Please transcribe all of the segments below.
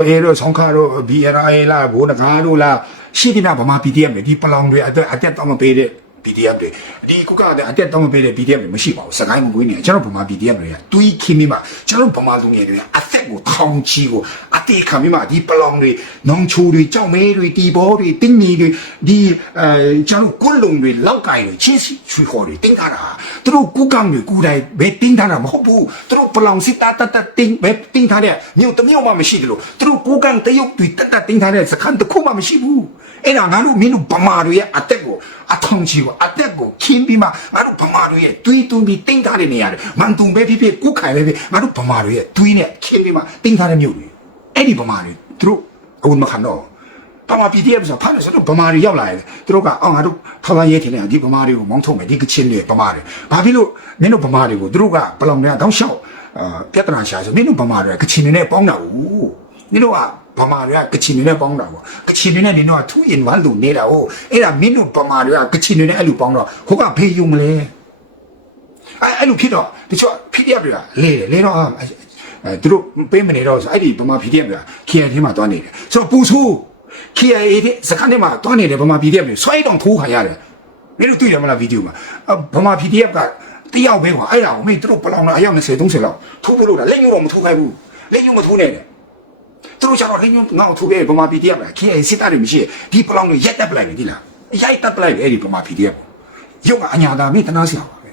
အဲတို့ဆောင်းခါတို့ BNI လားဘိုးနဂါတို့လားရှိဒီနာဗမာ PDF တွေဒီပလောင်တွေအတက်အတက်တော့မပေးတဲ့ PDF တွေဒီကုကတဲ့အတက်တော့မပေးတဲ့ PDF တွေမရှိပါဘူးစကိုင်းမကွေးနေကျွန်တော်ဗမာ PDF တွေကတွေးခင်းမိမှာကျွန်တော်ဗမာလူငယ်တွေကအသက်ကိုထောင်ချီကိုအတေခံမိမှာဒီပလောင်တွေနောင်ချိုတွေကြောက်မဲတွေတီဘောတွေတင်းနီတွေဒီအဲကျွန်တော်ကွလုံတွေလောက်ကင်တွေချင်းစီချွေခေါ်တွေတင်းထားတာသူတို့ကုကံတွေကိုယ်တိုင်ပဲတင်းထားတာမဟုတ်ဘူးသူတို့ပလောင်စစ်တာတတ်တင်းပဲတင်းထားတဲ့မြို့တစ်မြို့မှမရှိတယ်လို့သူတို့ကုကံတရုတ်တွေတတ်တတ်တင်းထားတဲ့စခန်းတစ်ခုမှမရှိဘူး အဲ့ဒါငါတို့မင်းတို့ဗမာတွေရဲ့အတက်ကိုအထောင်ချီကိုအတက်ကိုခင်းပြီးမှငါတို့ဗမာတွေရဲ့တွေးတူးပြီးတင်းထားတဲ့နေရာတွေမန်တုံပဲဖြစ်ဖြစ်ကုခိုင်ပဲဖြစ်ငါတို့ဗမာတွေရဲ့တွေးနဲ့ခင်းပြီးမှတင်းထားတဲ့မြို့တွေအဲ့ဒီဗမာတွေသူတို့အုံမခံတော့ပမာ PDF ဆိုဖမ်းလို့ဆိုတော့ဗမာတွေရောက်လာတယ်သူတို့ကအော်ငါတို့ထောက်ပံ့ရေးထင်တယ်ဒီဗမာတွေကိုမောင်းထုတ်မယ်ဒီကချင်တွေဗမာတွေဘာဖြစ်လို့မင်းတို့ဗမာတွေကိုသူတို့ကဘလောင်တွေကတောင်းလျှောက်အာပြဿနာရှာဆိုမင်းတို့ဗမာတွေကကချင်တွေနဲ့ပေါင်းတာဘူးမင်းတို့က ဗမာတွေကကချင်တွေနဲ့ပေါင်းတာပေါ့ကချင်တွေနဲ့မင်းတို့က2 in 1လို့နေတာဟုတ်အဲ့ဒါမင်းတို့ဗမာတွေကကချင်တွေနဲ့အဲ့လိုပေါင်းတော့ဟိုကဖေးယုံမလဲအဲ့အဲ့လိုဖြစ်တော့တချို့ PDF တွေကလဲတယ်လဲတော့အဲသူတို့ပေးမနေတော့ဆိုအဲ့ဒီဗမာ PDF တွေက KN ထဲမှာတွားနေတယ်ဆိုတော့ပူဆိုး KIA တဲ့စကန်ထဲမှာတွားနေတယ်ဗမာ PDF တွေဆွဲတောင်ထိုးခံရတယ်မင်းတို့တွေ့ရမလားဗီဒီယိုမှာဗမာ PDF ကတယောက်ပဲကွာအဲ့ဒါကိုမင်းတို့ပလောင်လာအယောက်20 30လောက်ထိုးဖို့လို့တာလက်ညှိုးတော့မထိုးခိုင်းဘူးလက်ညှိုးမထိုးနဲ့ သူတို့ကျတော့လက်ညှိုးငါ့ကိုထိုးပေးဗမာ PDF က KIA စစ်သားတွေမရှိဒီပလောင်တွေရက်တက်ပလိုက်တယ်ဒီလားရိုက်တက်ပလိုက်တယ်အဲ့ဒီဗမာ PDF ရုပ်ကအညာသာမင်းတနာစရာပါပဲ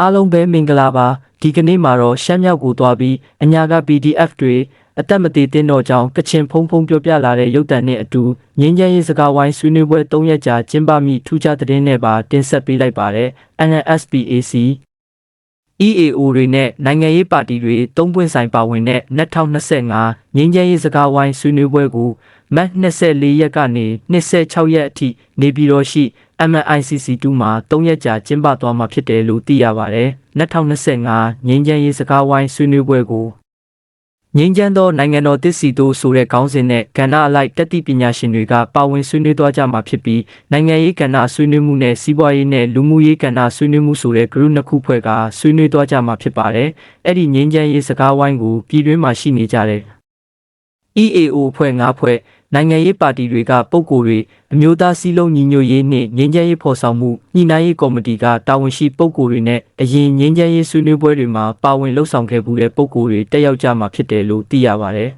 အားလုံးပဲမင်္ဂလာပါဒီကနေ့မှာတော့ရှမ်းမြောက်ကိုသွားပြီးအညာက PDF တွေအသက်မသေးတင်းတော့ကြောင်းကချင်ဖုံဖုံပြောပြလာတဲ့ရုပ်တံနဲ့အတူငင်းချမ်းရေးစကားဝိုင်းဆွေးနွေးပွဲ၃ရက်ကြာကျင်းပမိထူးခြားသတင်းနဲ့ပါတင်ဆက်ပေးလိုက်ပါတယ် NSPAC EAO တွေနဲ့နိုင်ငံရေးပါတီတွေသုံးပွင့်ဆိုင်ပါဝင်တဲ့2025ငင်းချမ်းရေးစကားဝိုင်းဆွေးနွေးပွဲကိုမတ်24ရက်ကနေ26ရက်အထိနေပြည်တော်ရှိ MICC2 မှာ3ရက်ကြာကျင်းပသွားမှာဖြစ်တယ်လို့သိရပါတယ်။2025ငင်းချမ်းရေးစကားဝိုင်းဆွေးနွေးပွဲကို ငင်းချမ်းသောနိုင်ငံတော်တည်စီတို့ဆိုတဲ့ခေါင်းစဉ်နဲ့ကဏ္ဍအလိုက်တက်တိပညာရှင်တွေကပါဝင်ဆွေးနွေးသွားကြမှာဖြစ်ပြီးနိုင်ငံရေးကဏ္ဍဆွေးနွေးမှုနဲ့စီးပွားရေးနဲ့လူမှုရေးကဏ္ဍဆွေးနွေးမှုဆိုတဲ့ group နှစ်ခုဖွဲ့ကဆွေးနွေးသွားကြမှာဖြစ်ပါတယ်။အဲ့ဒီငင်းချမ်းရေးစကားဝိုင်းကိုပြည်တွင်းမှာရှိနေကြတဲ့ EAO ဖွဲ့၅ဖွဲ့ နိုင်ငံရေးပါတီတွေကပုံကိုယ်တွေအမျိုးသားစည်းလုံးညီညွတ်ရေးနှင့်ငြိမ်းချမ်းရေးဖော်ဆောင်မှုညှိနှိုင်းရေးကော်မတီကတာဝန်ရှိပုံကိုယ်တွေနဲ့အရင်ငြိမ်းချမ်းရေးဆွေးနွေးပွဲတွေမှာပါဝင်လှုပ်ဆောင်ခဲ့မှုတဲ့ပုံကိုယ်တွေတက်ရောက်ကြမှာဖြစ်တယ်လို့သိရပါတယ်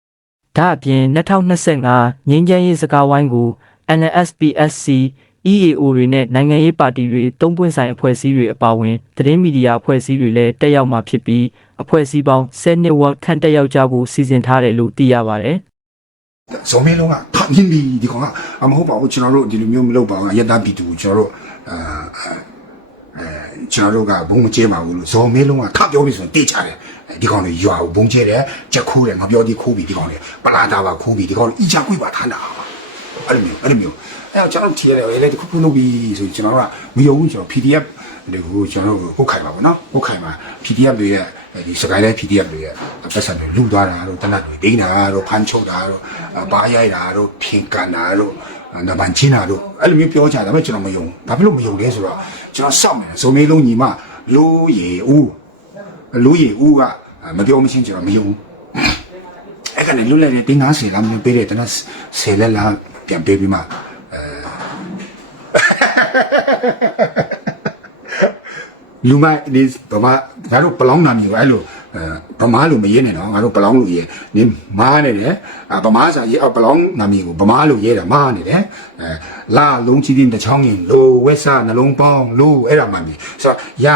။ဒါအပြင်2025ငြိမ်းချမ်းရေးစကားဝိုင်းကို NSPSC EAO တွေနဲ့နိုင်ငံရေးပါတီတွေသုံးပွင့်ဆိုင်အဖွဲ့အစည်းတွေအပါအဝင်သတင်းမီဒီယာအဖွဲ့အစည်းတွေလည်းတက်ရောက်မှာဖြစ်ပြီးအဖွဲ့အစည်းပေါင်း10နှစ်ဝက်ခန့်တက်ရောက်ကြဖို့စီစဉ်ထားတယ်လို့သိရပါတယ်။ ဇော်မင်းလုံးကဖတ်နေပြီဒီကောင်ကအမဟုတ်ပါဘူးကျွန်တော်တို့ဒီလိုမျိုးမလုပ်ပါဘူးအယက်သားပြည်သူကိုကျွန်တော်တို့အာအဲကျွန်တော်တို့ကဘုံမကျဲပါဘူးလို့ဇော်မင်းလုံးကထပြောပြီဆိုရင်တေးချတယ်ဒီကောင်တွေရွာကိုဘုံကျဲတယ်ချက်ခိုးတယ်ငါပြောဒီခိုးပြီဒီကောင်တွေပလာတာပါခိုးပြီဒီကောင်တွေအီချကွေးပါထားတာအဲ့လိုမျိုးအဲ့လိုမျိုးအဲ့တော့ကျွန်တော်ထီရတယ်လေဒီခုခုလုပ်ပြီဆိုရင်ကျွန်တော်တို့ကမယုံဘူးကျွန်တော် PDF တွေကိုကျွန်တော်တို့ကိုခိုင်ပါဘောနော်ကိုခိုင်ပါ PDF တွေရဲ့ ဒီစကိုင်းလဲ PDF တွေရဲ့ပတ်စံတွေလူသွားတာတို့တနတ်တွေဒိန်းတာတို့ဖမ်းချုပ်တာတို့ဘာရိုက်တာတို့ဖင်ကန်တာတို့နဗန်ချင်းတာတို့အဲ့လိုမျိုးပြောကြတာပဲကျွန်တော်မယုံဘာဖြစ်လို့မယုံလဲဆိုတော့ကျွန်တော်စောက်မယ်ဇုံမေးလုံးညီမလိုးရီဦးလိုးရီဦးကမပြောမချင်းကျွန်တော်မယုံအဲ့ကနေလွတ်လပ်တဲ့တင်း90လားမပေးတဲ့တနတ်10လက်လားပြန်ပေးပြီးမှ လူမဒီဗမာငါတို့ပလောင်းနာမျိုးအဲ့လိုအဲဗမာလိုမရေးနဲ့နော်ငါတို့ပလောင်းလိုရေးနင်းမားနေတယ်အဗမာစာရေးအောက်ပလောင်းနာမျိုးကိုဗမာလိုရေးတာမားနေတယ်အဲလာလုံးချီတင်တချောင်းရင်လိုဝက်ဆနှလုံးပေါင်းလိုအဲ့ဒါမှမီဆိုတော့ရ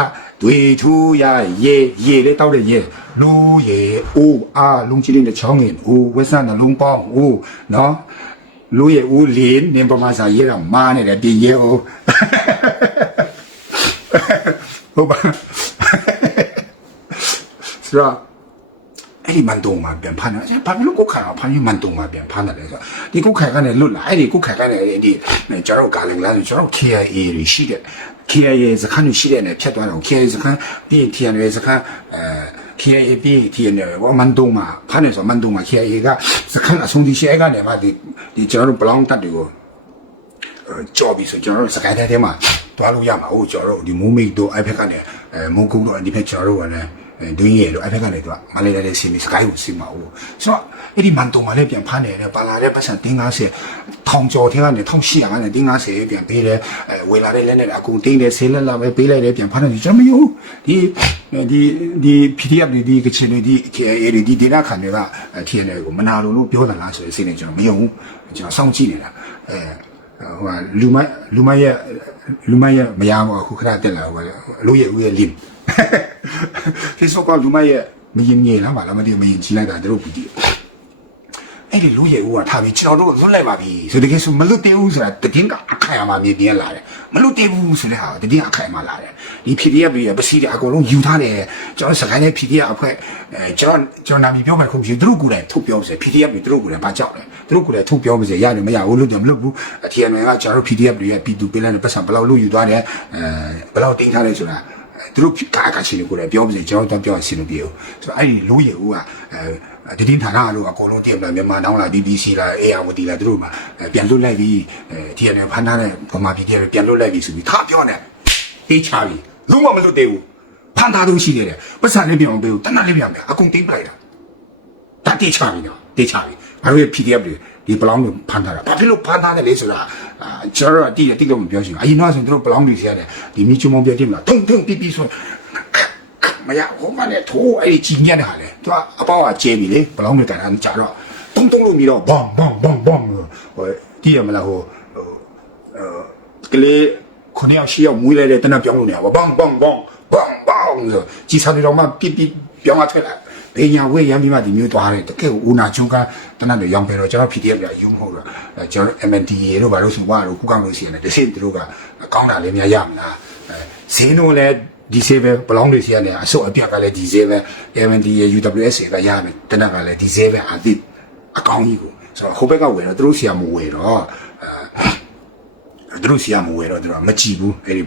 တွေထူးရရေရေလေးတောက်တဲ့ရေလိုရေအိုးအားလုံးချီတင်တချောင်းရင်အိုးဝက်ဆနှလုံးပေါင်းအိုးနော်လိုရေဦးလင်းနင်းဗမာစာရေးတာမားနေတယ်ပြင်ရဲအိုး ဟုတ်ပါဆိုတော့အဲ့ဒီမန်တုံမှာပြန်ဖမ်းတယ်ဘာဖြစ်လို့ကိုခိုင်အောင်ဖမ်းပြီးမန်တုံမှာပြန်ဖမ်းတယ်လဲဆိုတော့ဒီကိုခိုင်ကနေလွတ်လာအဲ့ဒီကိုခိုင်ကနေဒီကျွန်တော်ကာလင်လာကျွန်တော် KIA တွေရှိတဲ့ KIA စခန်းတွေရှိတဲ့နဲ့ဖြတ်သွားတော့ KIA စခန်းပြီး TNA စခန်းအဲ KIA ပြီး TNA ဘောမန်တုံမှာဖမ်းနေဆိုမန်တုံမှာ KIA ကစခန်းအဆုံးဒီရှဲကနေမှဒီဒီကျွန်တော်တို့ဘလောင်းတက်တွေကိုကြော်ပြီဆိုကျွန်တော်တို့စကိုင်းတိုင်းထဲမှာ တွားလို့ရမှာဟုတ်ကျွန်တော်တို့ဒီမိုးမိတ်တို့အဲ့ဘက်ကနေအဲမုံကုန်းတို့ဒီဘက်ကျွန်တော်တို့ကလည်းအဲဒွင်းရဲ့လို့အဲ့ဘက်ကလည်းသူကမလေးတဲ့ဆင်းပြီးစကိုင်းကိုဆင်းမှာဦးဆိုတော့အဲ့ဒီမန်တုံကလည်းပြန်ဖမ်းနေတယ်ပါလာတဲ့ပတ်စံတင်း90ထောင်ကျော်ထဲကနေ1800ကနေတင်း90ပြန်ပေးတယ်အဲဝေလာတဲ့လက်နဲ့အကုန်တင်းတယ်ဆေးလက်လာပဲပေးလိုက်တယ်ပြန်ဖမ်းတယ်ကျွန်တော်မယုံဒီဒီဒီ PDF ဒီဒီကချင်ဒီ KA ဒီဒေတာခံတွေက TNL ကိုမနာလို့လို့ပြောတာလားဆိုတဲ့စိတ်နဲ့ကျွန်တော်မယုံဘူးကျွန်တော်စောင့်ကြည့်နေတာအဲ ဟိုကလူမလူမရဲ့လူမရဲ့မရဘူးအခုခဏတက်လာဟိုလူရဲ့ဦးရဲ့ link Facebook ကလူမရဲ့မရင်ငယ်လားမလားမသိဘူးမရင်ကြီးလိုက်တာတို့ပြီးတည် အဲ့ဒီလူရဲ့ဦးကထားပြီးကျွန်တော်တို့လွတ်လိုက်ပါပြီဆိုတကယ်ဆိုမလွတ်သေးဘူးဆိုတာတည်င်းကအခိုင်အမာမြင်ပြလာတယ်မလွတ်သေးဘူးဆိုတဲ့ဟာတည်င်းအခိုင်အမာလာတယ်ဒီ PDF တွေပစီတွေအကုန်လုံးယူထားတယ်ကျွန်တော်စကိုင်းနဲ့ PDF အဖွဲ့အဲကျွန်တော်ကျွန်တော်နာမည်ပြောမှခုမရှိသူတို့ကိုယ်တိုင်ထုတ်ပြောစေ PDF တွေသူတို့ကိုယ်တိုင်ဘာကြောက်လဲသူတို့ကိုယ်တိုင်ထုတ်ပြောပါစေရတယ်မရဘူးလို့တယ်မလုပ်ဘူးအထီအနယ်ကကျွန်တော်တို့ PDF တွေရဲ့ပြည်သူပေးလိုက်တဲ့ပတ်စံဘယ်လောက်လို့ယူသွားတယ်အဲဘယ်လောက်တင်းထားလဲဆိုတာသူတို့ကာကာချီကိုလည်းပြောပါစေကျွန်တော်တော့ပြောရစီလို့ပြေဦးဆိုတော့အဲ့ဒီလူရဲ့ဦးကအဲ တည်င်းဌာနလို့အကုန်လုံးတည်မလားမြန်မာတောင်းလား BBC လား ARD လားသူတို့မှပြန်လွတ်လိုက်ပြီးအဲဒီအနေဖန်ထားတဲ့ဗမာပြည်တွေပြန်လွတ်လိုက်ပြီးဆိုပြီးခါပြောနေတေးချပြီလုံးဝမလွတ်သေးဘူးဖန်ထားသူရှိသေးတယ်ပတ်စံလေးပြောင်းပေးဘူးတနက်လေးပြောင်းပေးအကုန်တင်းပလိုက်တာတတေးချပြီနော်တေးချပြီဘာလို့ PDF တွေဒီပလောင်းတွေဖန်ထားတာဘာဖြစ်လို့ဖန်ထားတယ်လဲဆိုတာကျွန်တော်တို့ကတိတိတော့မပြောချင်ဘူးအရင်ကဆိုသူတို့ပလောင်းတွေစီရတယ်ဒီမိချုံမောင်ပြတင်မလားထုံထုံပြပြဆို မရဟိုမနဲ့ထိုးအဲ့ဒီကြီးညက်တာလေသူကအပေါကကျဲပြီလေဘလောင်းနဲ့ကန်တာကြာတော့တုံးတုံးလို့မြည်တော့ဘမ်ဘမ်ဘမ်ဘမ်ဟိုတီးရမလားဟိုဟိုကလေးခုနှစ်ယောက်ရှစ်ယောက်မွေးလိုက်တဲ့တနက်ပြောင်းလို့နေရပါဘမ်ဘမ်ဘမ်ဘမ်ဘမ်ဆိုကြီးစားနေတော့မှပြပြပြောင်းလာထွက်လာဘေးညာဝေးရမ်းပြီးမှဒီမျိုးသွားတယ်တကယ်ဦးနာချုံကတနက်တွေရောင်းပြတော့ကျွန်တော် PDF ပြယူမဟုတ်တော့ကျွန်တော် MNDA တို့ဘာလို့ဆိုပါတော့ခုကောင်လို့ရှိရင်တစင်တို့ကကောင်းတာလေးများရမလားဈေးတော့လည်း ဒီဆေးပဲဘလောင်းတွေစီကနေအစုပ်အပြက်ကလည်းဒီဆေးပဲ MND ရဲ့ UWS ကရမယ်တနက်ကလည်းဒီဆေးပဲအသစ်အကောင်းကြီးကိုဆိုတော့ဟိုဘက်ကဝယ်တော့သူတို့စီကမဝယ်တော့အဲသူတို့စီကမဝယ်တော့သူတို့မကြည့်ဘူးအဲ့ဒီ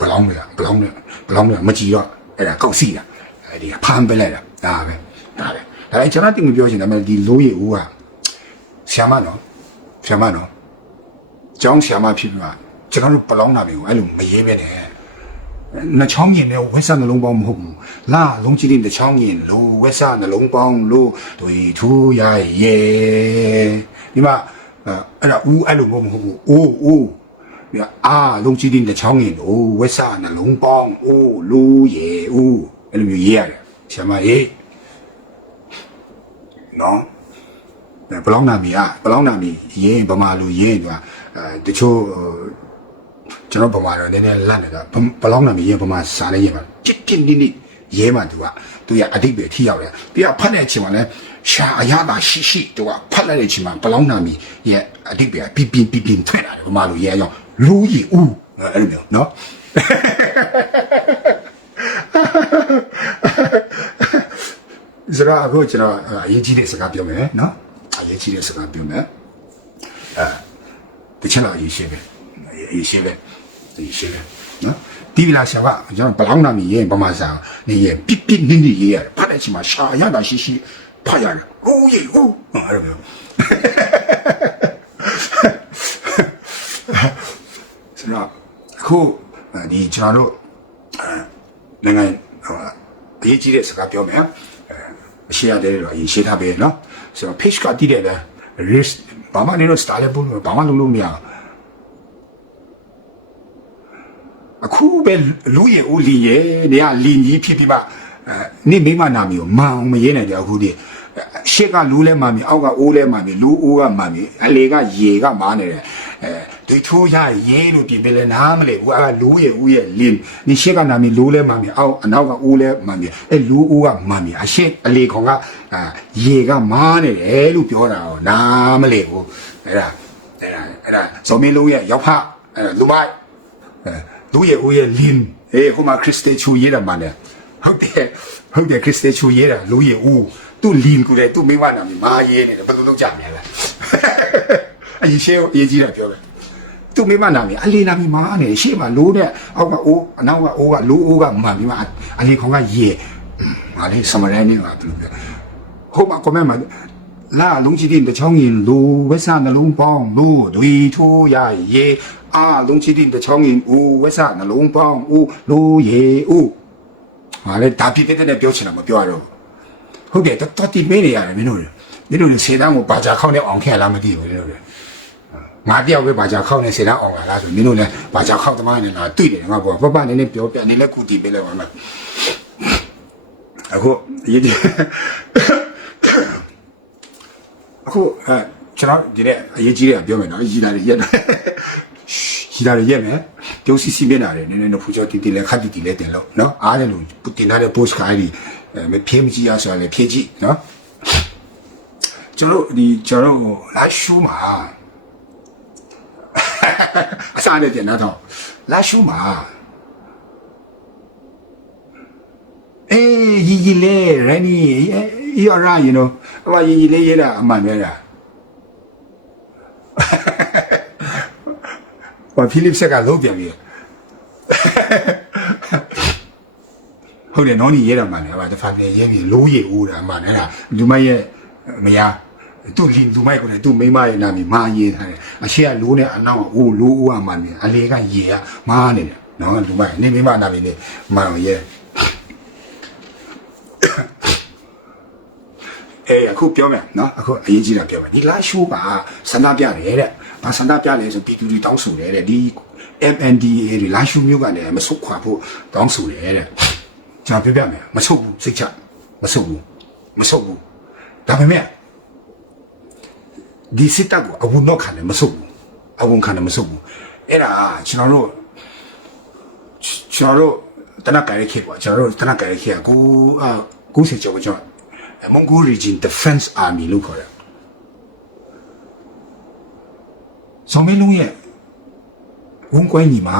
ဘလောင်းတွေကဘလောင်းတွေဘလောင်းတွေမကြည့်တော့အဲ့ဒါကောက်စီတာအဲ့ဒီဖမ်းပလိုက်တာဒါပဲဒါပဲဒါလည်းကျွန်တော်တင်မပြောချင်တယ်မဒီလိုရဦးကဆီယမနော်ဆီယမနော်ကျောင်းဆီယမဖြစ်ပြီးမှကျွန်တော်တို့ဘလောင်းနာတွေကိုအဲ့လိုမရေးပဲနဲ့ နှချောင်းရင်လည်းဝက်ဆနှလုံးပေါင်းမဟုတ်ဘူးလာလုံးကြီးတဲ့နှချောင်းရင်လို့ဝက်ဆနှလုံးပေါင်းလို့တွေထူးရရဲ့ဒီမှာအဲ့ဒါဦးအဲ့လိုမဟုတ်ဘူးအိုးအိုးဒီအာလုံးကြီးတဲ့နှချောင်းရင်လို့ဝက်ဆနှလုံးပေါင်းအိုးလူရဲ့ဦးအဲ့လိုမျိုးရေးရတယ်ဆရာမရေးနော်ဘလောင်းနာမီอ่ะဘလောင်းနာမီရေးဗမာလူရေးသူကအဲတချို့ ကျွန်တော်ဗမာတော့နည်းနည်းလန့်နေတာဘလောင်းနာမည်ရေးဗမာစာနဲ့ရေးမှာချစ်ချင်းနိနိရေးမှာသူကသူရအတိတ်ပဲထိရောက်တယ်ပြီးတော့ဖတ်တဲ့အချိန်မှာလဲရှာအရသာရှိရှိသူကဖတ်လိုက်တဲ့အချိန်မှာဘလောင်းနာမည်ရဲ့အတိတ်ပဲပြပြပြပြထွက်လာတယ်ဗမာလူရေးအောင်လူကြီးဦးအဲ့လိုမျိုးနော်ဇရာအခုကျွန်တော်အရေးကြီးတဲ့စကားပြောမယ်နော်အရေးကြီးတဲ့စကားပြောမယ်တချင်တော့အရေးရှိတယ် အေးရှင်းပဲအေးရှင်းပဲနော်တီဗီလာဆရာကကျွန်တော်ဘလောင်းနာမီရေးဗမာဆရာနေရေးပြစ်ပြစ်နင်းနင်းရေးရတယ်ဖတ်တဲ့အချိန်မှာရှာရတာရှိရှိဖတ်ရတယ်ဟိုးရေဟိုးအဲ့လိုမျိုးဆိုတော့အခုဒီကျွန်တော်တို့နိုင်ငံအရေးကြီးတဲ့စကားပြောမယ်အရှေ့ရတယ်တော့အရင်ရှင်းထားပေးနော်ဆိုတော့ page ကတည်တယ်လဲ risk ဘာမှလည်းတော့ style ပို့လို့ဘာမှလုံးလို့မရဘူး အခုပဲလူရည်ဦးလီရဲ့နေကလီကြီးဖြစ်ပြီးမှအဲနေမိမနာမီကိုမအောင်မရဲနိုင်ကြအခုဒီရှေ့ကလူလဲမာမီအောက်ကအိုးလဲမာမီလူအိုးကမာမီအလေကရေကမာနေတယ်အဲဒီထိုးရရဲလို့ပြင်ပြလဲနားမလဲဘူးအဲလူရည်ဦးရဲ့လင်းဒီရှေ့ကနာမီလူလဲမာမီအောက်အနောက်ကအိုးလဲမာမီအဲလူအိုးကမာမီအရှေ့အလေခေါင်ကအာရေကမာနေတယ်လို့ပြောတာတော့နားမလဲဘူးအဲ့ဒါအဲ့ဒါအဲ့ဒါဇော်မင်းလုံးရဲ့ရောက်ဖအဲလူမိုက်လူရဲ့ဦးရဲ့လင်းအေး ဟိုမှာခရစ်စတေချူရေးတာမှလည်းဟုတ်တယ်ဟုတ်တယ်ခရစ်စတေချူရေးတာလူရဲ့ဦးသူ့လင်းကူတယ်သူ့မိမနာမည်မာရေးနေတယ်ဘယ်လိုလုပ်ကြမလဲအရင်ရှေးအရေးကြီးတာပြောတယ်သူ့မိမနာမည်အလေးနာမည်မာနေရှေ့မှာလိုးတဲ့အောက်ကအိုးအနောက်ကအိုးကလိုးအိုးကမှန်ပြီးမှအလေးခေါင်ကရေငါလေးစမရိုင်းနေကဘယ်လိုပြောဟိုမှာ comment မှာ လာလုံးချီတင်တချောင်းရင်လူဝက်ဆနှလုံးပေါင်းလူတွေထိုးရရေအာလုံးချီတင်တချောင်းရင်ဦးဝက်ဆနှလုံးပေါင်းဦးလူရေဦးငါလည်းဒါပြစ်တဲ့တဲ့ပြောချင်တာမပြောရတော့ဘူးဟုတ်တယ်တော်တော်တီးပေးနေရတယ်မင်းတို့တွေမင်းတို့တွေစေတန်းကိုပါကြခေါင်းနဲ့အောင်ခဲ့လားမသိဘူးမင်းတို့တွေငါတယောက်ပဲပါကြခေါင်းနဲ့စေတန်းအောင်လာလားဆိုမင်းတို့လည်းပါကြခေါင်းသမားနဲ့ငါတွေ့တယ်ငါဘောပပနည်းနည်းပြောပြနည်းနည်းကူတီးပေးလိုက်ပါမယ်အခုရေးဒီ အခုအဲကျွန်တော်ဒီနေ့အရေးကြီးတယ်ပြောမယ်နော်ရေးတာတွေရက်တယ်ရေးတာတွေရက်မယ်ကျုပ်စီစီမျက်နှာတွေနည်းနည်းတော့ဖူချောတီတီလဲခတ်တီတီလဲတင်လို့နော်အားတယ်လို့တင်ထားတဲ့ post ခိုင်းဒီမဖြေးမကြည့်ရဆိုရင်လည်းဖြေးကြည့်နော်ကျွန်တော်ဒီကျွန်တော်လာရှူမှာအစားနဲ့တင်တော့လာရှူမှာအေးရီရီလေရန်နီ you are right you know ဟိုရီရီလေးရေးတာအမှန်ပဲလားဟိုဖိလစ်ဆက်ကလုံးပြန်ပြီဟုတ်တယ်နော်နီရဲတာမှန်တယ်ဟာတဖန်ရဲပြီလိုးရဦးတာမှန်တယ်ဟာလူမရဲ့မယားသူ့လီလူမိုက်ကိုလည်းသူ့မိမရဲ့နာမည်မာရေးထားတယ်အရှိကလိုးနဲ့အနောက်အိုးလိုးဦးအမှန်တယ်အလေကရေကမားနေတယ်နော်လူမိုက်နေမိမနာမည်နဲ့မာရဲ အေးအခုပြောမယ်နော်အခုအရေးကြီးတာပြောမယ်ဒီလာရှိုးကစန္ဒပြတယ်တဲ့ဘာစန္ဒပြလဲဆိုပြည်သူတွေတောင်းဆိုတယ်တဲ့ဒီ MNDA တွေလာရှိုးမျိုးကလည်းမဆုတ်ခွာဖို့တောင်းဆိုတယ်တဲ့ကျွန်တော်ပြောပြမယ်မဆုတ်ဘူးစိတ်ချမဆုတ်ဘူးမဆုတ်ဘူးဒါပေမဲ့ဒီစစ်တပ်ကိုအဝန်တော့ခံတယ်မဆုတ်ဘူးအဝန်ခံတယ်မဆုတ်ဘူးအဲ့ဒါကျွန်တော်တို့ကျွန်တော်တို့တနက်ကြရခေပေါ့ကျွန်တော်တို့တနက်ကြရခေကကိုအာကိုစီကျော်ကျွန်တော် Mongol Region Defense Army လို့ခေါ်တယ်။ဆောင်းမင်းလုံးရဲ့ဝန်ကွဲညီမ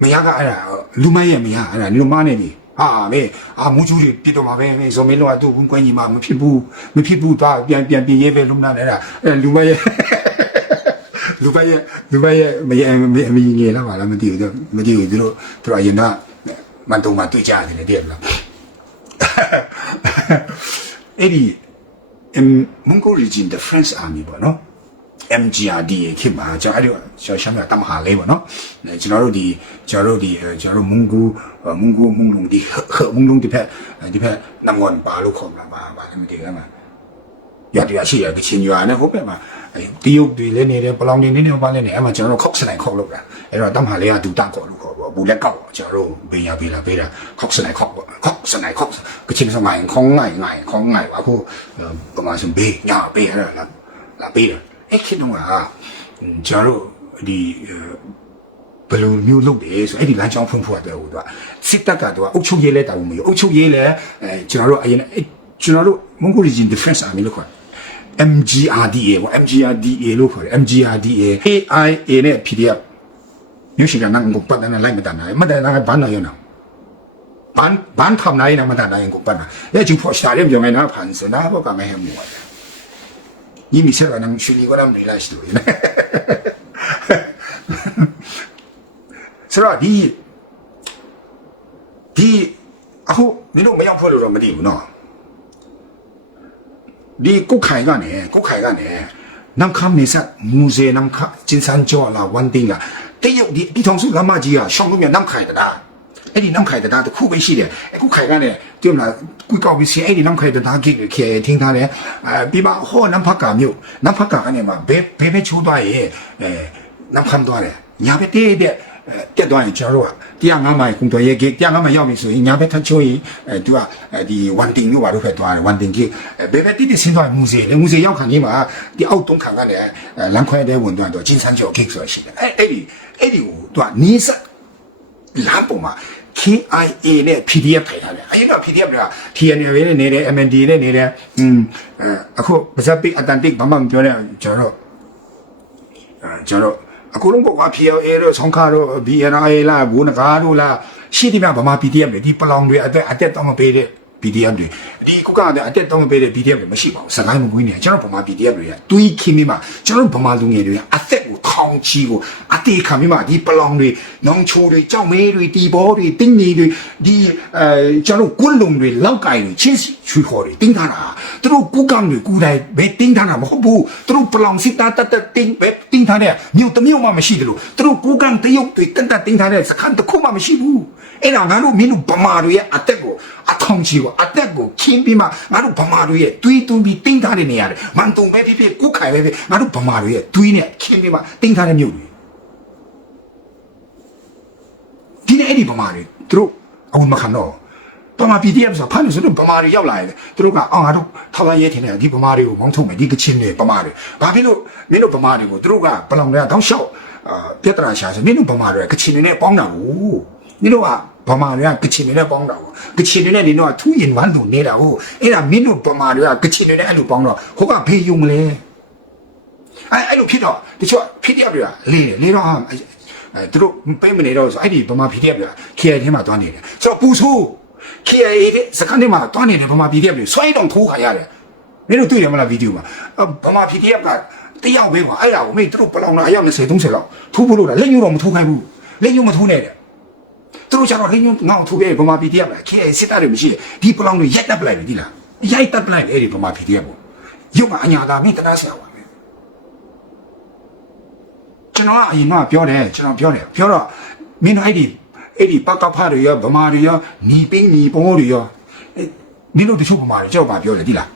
မရကအဲ့ဒါလူမရဲ့မရအဲ့ဒါလူမနဲ့နေဟာမေအာမူချူတွေပြစ်တော့မှာပဲမေဆောင်းမင်းလုံးကသူ့ဝန်ကွဲညီမမဖြစ်ဘူးမဖြစ်ဘူးတော့ပြန်ပြန်ပြင်ရေးပဲလုံးနာနေတာအဲ့လူမရဲ့လူမရဲ့လူမရဲ့မရမမငယ်လာပါလားမသိဘူးမသိဘူးသူတို့သူတို့အရင်ကမန်တုံမှာတွေ့ကြတယ်တည်းလား အဲ့ဒီ Mongol region the French army ပေါ့နော် MGRD ခေတ်မှာကျွန်တော်အဲ့ဒီကျွန်တော်ရှမ်းပြတမဟာလေးပေါ့နော်အဲကျွန်တော်တို့ဒီကျွန်တော်တို့ဒီကျွန်တော်တို့မုန်ကူမုန်ကူမုန်လုံဒီမုန်လုံဒီဖက်ဒီဖက်နမ်ဝန်ပါလို့ခေါ်မှာပါပါလည်းမတည်ရမှာ ရတရားရှိရကချင်းရွာနဲ့ဟုတ်ပဲမှာအဲတရုတ်တွေလည်းနေတယ်ပလောင်တွေနေနေပါလည်းနေအဲ့မှာကျွန်တော်တို့ခောက်စနိုင်ခောက်လုပ်တာအဲ့တော့တမဟာလေးကဒူတာကောလို့ခေါ်ပေါ့ဘူးလက်ကောက်ကျွန်တော်တို့ဘေးရပေးလာပေးတာခောက်စနိုင်ခောက်ပေါ့ခောက်စနိုင်ခောက်ကချင်းစမိုင်းခေါင်းငိုင်ငိုင်ခေါင်းငိုင်အခုပမာစံဘေးညာပေးရလားလာပေးတယ်အဲ့ခေတ်တော့ကကျွန်တော်တို့ဒီဘယ်လိုမျိုးလုပ်တယ်ဆိုအဲ့ဒီလမ်းကြောင်းဖွင့်ဖို့အတွက်ဟိုသူကစစ်တပ်ကတော့အုပ်ချုပ်ရေးလဲတာဝန်မယူအုပ်ချုပ်ရေးလဲအဲကျွန်တော်တို့အရင်ကျွန်တော်တို့ Mongol Region Defense Army လို့ခေါ်တယ် MGRDA ပေါ့ MGRDA လို့ခေါ်တယ် MGRDA AIA နဲ့ PDF မျိုးရှိကနန်းကိုပတ်တယ်လိုက်မတန်နိုင်မတန်နိုင်ဘာနိုင်ရောဘာဘာทำနိုင်နမတန်နိုင်ကိုပတ်နာရဲ့ကျူဖို့ရှာရပြောမယ်နော်ဖန်စနာဘောကမဲဟမောညီမိဆက်ရနန်းရှိလီကရမ်ရီလာရှိလို့နေဆိုတော့ဒီဒီအခုနင်တို့မရောက်ဖွဲ့လို့တော့မသိဘူးနော် ဒီကုတ်ခိုင်ကနေကုတ်ခိုင်ကနေနမ်ခမ်နေဆက်မူဇေနမ်ခဂျင်ဆန်ကျော်လာဝန်တင်လာတရုတ်ဒီပြည်ထောင်စုလမ်းမကြီးကရှောင်းလို့မြနမ်ခိုင်တတာအဲ့ဒီနမ်ခိုင်တတာတစ်ခုပဲရှိတယ်အခုခိုင်ကနေကြည့်မလားကွေကောက်ပြီးစီအဲ့ဒီနမ်ခိုင်တတာကြီးခေထင်းထားတယ်အဲပြီးမှဟောနမ်ဖက်ကမြို့နမ်ဖက်ကကနေမှာဘဲဘဲဘဲချိုးသွားရဲ့အဲနမ်ခမ်သွားတယ်ညာဘက်တေးတဲ့ တက်သွားရင်ကျွန်တော်တို့ကတရားငါးမိုင်ကုန်တော်ရဲ့ဂိတ်တရားငါးမိုင်ရောက်ပြီဆိုရင်ညာဘက်ထချိုးရင်အဲသူကဒီဝန်တင်လို့ပါလို့ဖက်သွားတယ်ဝန်တင်ကြီးဘယ်ဘက်တိတိဆင်းသွားမူစေလေမူစေရောက်ခံကြီးမှာဒီအောက်တုံးခံကလည်းလမ်းခွဲတဲ့ဝန်သွားတော့ဂျင်းဆန်းကျော်ဂိတ်ဆိုရှိတယ်အဲအဲ့ဒီအဲ့ဒီကိုသူကနီးစပ်လမ်းပေါ်မှာ KIA နဲ့ PDF ထိုင်ထားတယ်အဲ့တော့ PDF က TNL နဲ့နေတယ် MND နဲ့နေတယ်อืมအခုပါဇက်ပိတ်အတန်တိတ်ဘာမှမပြောနဲ့ကျွန်တော်အဲကျွန်တော် အခုလုံးပေါ့ကွာ PLA တို့ဆောင်းခါတို့ BNI လားဘူနဂါတို့လားရှိတယ်မြဗမာ PDF တွေဒီပလောင်တွေအသက်အသက်တော့မပေးတဲ့ PDF တွေဒီကုကတဲ့အတက်တောင်းပေးတဲ့ PDF တွေမရှိပါဘူးစကိုင်းမကွေးနေကျွန်တော်ဗမာ PDF တွေကတွေးခင်းပြီးမှကျွန်တော်ဗမာလူငယ်တွေကအသက်ကိုထောင်ချီကိုအတေခံပြီးမှဒီပလောင်တွေနောင်ချိုတွေကြောက်မဲတွေတီဘောတွေတင်းညီတွေဒီအဲကျွန်တော်ကွန်းလုံတွေလောက်ကင်တွေချင်းစီချွေခေါ်တွေတင်းထားတာသူတို့ကုကံတွေကူတိုင်းဘယ်တင်းထားတာမဟုတ်ဘူးသူတို့ပလောင်စစ်သားတတ်တတင်းပဲတင်းထားတဲ့မြို့တစ်မြို့မှမရှိတယ်လို့သူတို့ကုကံတရုတ်တွေတတ်တတင်းထားတဲ့စခန်းတစ်ခုမှမရှိဘူးအဲ့တော့ငါတို့မင်းတို့ဗမာတွေရဲ့အတက်ကို အထောင်ချီကိုအတက်ကိုခင်းပြီးမှငါတို့ဗမာတွေရဲ့တွေးတူးပြီးတင်းထားတဲ့နေရတယ်မန်တုံပဲဖြစ်ဖြစ်ကိုယ်ခိုင်ပဲဖြစ်ငါတို့ဗမာတွေရဲ့တွေးနဲ့ခင်းပြီးမှတင်းထားတဲ့မြို့တွေဒီနေ့အဲ့ဒီဗမာတွေသူတို့အဝမခံတော့ဗမာ PDF ဆိုဖမ်းလို့ဆိုတော့ဗမာတွေရောက်လာတယ်သူတို့ကအော်ငါတို့ထောက်လန်းရဲထင်တယ်ဒီဗမာတွေကိုမောင်းထုတ်မယ်ဒီကချင်းတွေဗမာတွေဘာဖြစ်လို့မင်းတို့ဗမာတွေကိုသူတို့ကဘလောင်တွေကတောင်းလျှောက်အာပြဿနာရှာဆိုမင်းတို့ဗမာတွေကကချင်းတွေနဲ့ပေါင်းတာကိုမင်းတို့က ဗမာတွေကကချင်တွေနဲ့ပေါင်းတာကိုကချင်တွေနဲ့နေတော့ထူးရင်ဝမ်းသူနေတာကိုအဲ့ဒါမင်းတို့ဗမာတွေကကချင်တွေနဲ့အဲ့လိုပေါင်းတော့ဟိုကဖေးယုံမလဲအဲ့အဲ့လိုဖြစ်တော့တချို့ဖြစ်ရပြလေးတယ်လေးတော့အဲသူတို့ပိတ်မနေတော့ဆိုအဲ့ဒီဗမာဖြစ်ရပြ KI ထဲမှာတွန်းနေတယ်ဆိုတော့ပူဆိုး KI တဲ့စကန်ထဲမှာတွန်းနေတယ်ဗမာဖြစ်ရပြဆွဲတော့ထိုးခါရတယ်မင်းတို့တွေ့ရမလားဗီဒီယိုမှာဗမာဖြစ်ရကတယောက်ပဲကွာအဲ့ဒါကိုမင်းတို့ပလောင်လာအယောက်20 30လောက်ထိုးဖို့လို့လက်ညှိုးတော့မထိုးခိုင်းဘူးလက်ညှိုးမထိုးနဲ့တဲ့ သူတို့ကျတော့လင်းညွန့်ငေါ့ထိုးပြဗမာပြည်တည်းရမလားခေစစ်သားတွေမရှိတယ်ဒီပလောင်တွေရိုက်တက်ပလိုက်တယ်ဒီလားရိုက်တက်ပလိုက်တယ်အဲ့ဒီဗမာပြည်တည်းရပေါ့ရုပ်ကအညာသာမင်းတရားဆရာပါပဲကျွန်တော်ကအရင်ကပြောတယ်ကျွန်တော်ပြောတယ်ပြောတော့မင်းတို့အဲ့ဒီအဲ့ဒီပကဖတွေရောဗမာတွေရောညီပင်းညီပေါ်တွေရောအဲ့မင်းတို့တချို့ဗမာတွေကြောက်ပါပြောတယ်ဒီလား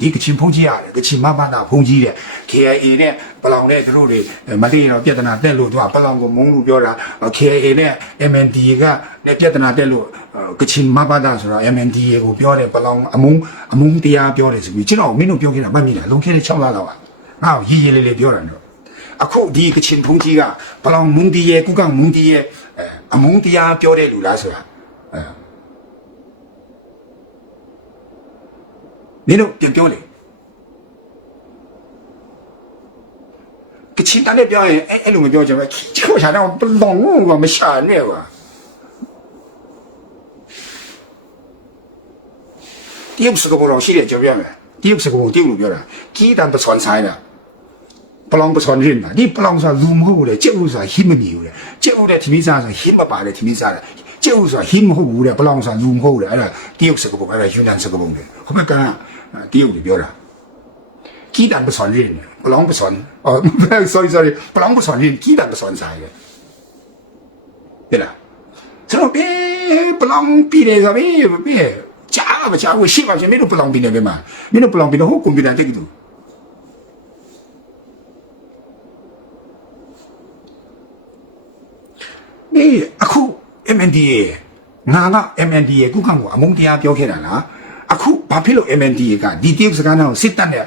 ဒီကချင်ဖုန်ကြီးရတယ်ကချင်မမနာဖုန်ကြီးတဲ့ KIA နဲ့ပလောင်နဲ့သူတို့တွေမလေးတော့ပြဿနာတက်လို့သူကပလောင်ကိုမုန်းလို့ပြောတာ KIA နဲ့ MND ကနဲ့ပြဿနာတက်လို့ကချင်မဘာသာဆိုတော့ MND ကိုပြောတယ်ပလောင်အမုန်းအမုန်းတရားပြောတယ်ဆိုပြီးကျွန်တော်မင်းတို့ပြောခဲ့တာမှတ်မိတယ်လုံခဲ့တဲ့6လလောက်ပါငါ့ကိုရည်ရည်လေးလေးပြောတာနော်အခုဒီကချင်ဖုန်ကြီးကပလောင်မုန်းတီရဲ့ကုကမုန်းတီရဲ့အမုန်းတရားပြောတဲ့လူလားဆိုတာအဲ မင်းတို့ပြန်ပြောလေကချင်တန်းနဲ့ပြောရင်အဲ့အဲ့လိုမပြောချင်ဘူးချောချာတော့ဘလောင်ကမရှာနဲ့ကွာတရုတ်စကားပေါ်ရှိတယ်ကြောက်ရမယ်တရုတ်စကားပေါ်တရုတ်လိုပြောတာကြီးတန်ပစွန်ဆိုင်တာပလောင်ပစွန်ရင်းတာဒီပလောင်ဆိုတာလူမဟုတ်ဘူးလေကျက်ဥဆိုတာဟိမမီဘူးလေကျက်ဥတဲ့သမီးစားဆိုဟိမပါလေသမီးစားတယ်ကျက်ဥဆိုတာဟိမ 啊，第五的标准。鸡蛋不传人，不狼不传哦，所以说呢，不狼不传人，鸡蛋不传财的，对了。这个别不狼比的，啥别别，家不家伙，西方些没都不狼比的别嘛，没都不狼比的好公平的这个都。你阿库 MND，哪个 MND 也刚刚我蒙迪亚标起来了。 အခုဘာဖြစ်လို့ MNDA ကဒီတရုတ်စကားနာကိုစစ်တပ်နဲ့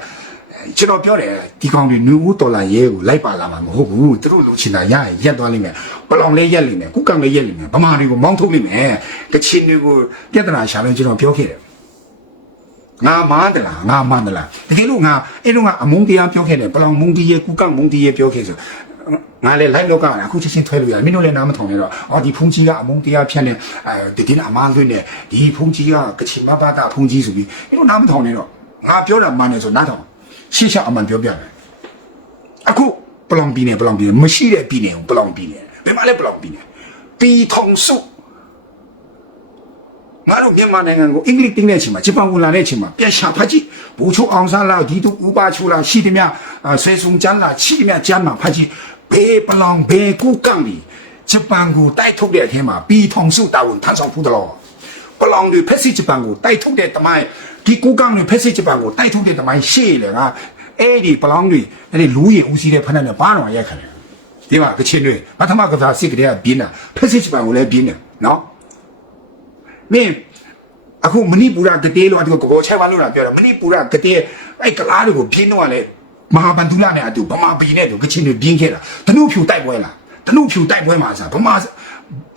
ကျွန်တော်ပြောတယ်ဒီကောင်တွေနူဦးတော်လာရဲကိုလိုက်ပါလာမှာမဟုတ်ဘူးသူတို့လိုချင်တာရရင်ရက်သွားလိမ့်မယ်ပလောင်လေးရက်လိမ့်မယ်ကုကံလေးရက်လိမ့်မယ်ဗမာတွေကိုမောင်းထုတ်လိမ့်မယ်ကချင်တွေကိုပြဿနာရှာလို့ကျွန်တော်ပြောခဲ့တယ်ငါမန်းတလားငါမန်းတလားတကယ်လို့ငါအဲ့တော့ကအမုန်းတရားပြောခဲ့တယ်ပလောင်မုန်းတီးရဲကုကံမုန်းတီးရဲပြောခဲ့ဆို ငါလည်းလိုက်လောက်ကအခုချက်ချင်းထွဲလို့ရတယ်မင်းတို့လည်းနားမထောင်နဲ့တော့အော်ဒီဖုန်ကြီးကအမုန်းတရားဖြတ်နေအဲဒီဒီနာအမားလွင့်နေဒီဖုန်ကြီးကကချင်မဘာသာဖုန်ကြီးဆိုပြီးမင်းတို့နားမထောင်နဲ့တော့ငါပြောတာမှန်တယ်ဆိုနားထောင်ရှေ့ချက်အမှန်ပြောပြတယ်အခုပလောင်ပြည်နယ်ပလောင်ပြည်နယ်မရှိတဲ့ပြည်နယ်ကိုပလောင်ပြည်နယ်ဘယ်မှာလဲပလောင်ပြည်နယ်ပြည်ထောင်စု ငါတို့မြန်မာနိုင်ငံကိုအင်္ဂလိပ်တင်းတဲ့အချိန်မှာဂျပန်ဝင်လာတဲ့အချိန်မှာပြန်ရှာဖတ်ကြည့်ဘူချိုအောင်ဆန်းလာဒီတူဥပါချိုလာရှိသည်မြဆွေဆုံကျန်းလာရှိသည်မြကျမ်းမှာဖတ်ကြည့်ဘေးပလောင်ဘေးကုကန့်ဒီဂျပန်ကိုတိုက်ထုတ်တဲ့အထက်မှာပြည်ထောင်စုတာဝန်ထမ်းဆောင်ဖို့တော်ပလောင်တွေဖက်စစ်ဂျပန်ကိုတိုက်ထုတ်တဲ့တမိုင်းဒီကုကန့်တွေဖက်စစ်ဂျပန်ကိုတိုက်ထုတ်တဲ့တမိုင်းရှေ့လေကအဲ့ဒီပလောင်တွေအဲ့ဒီလူရင်ဦးစီးတဲ့ဖက်နဲ့ဘာတော်ရက်ခတယ်ဒီမှာကချင်တွေပထမကစားစစ်ကလေးကပြင်းတာဖက်စစ်ဂျပန်ကိုလည်းပြင်းတယ်နော် မင်းအခုမဏိပူရကတိလို့အတူကဘောချက်ပါလို့လားပြောတာမဏိပူရကတိအဲ့ကလားတွေကိုပြင်းတော့လေမဟာဗန္ဓုလနဲ့အတူဗမာပြည်နဲ့တူကချင်တွေပြင်းခဲ့တာတနုဖြူတိုက်ပွဲလားတနုဖြူတိုက်ပွဲမှာစားဗမာ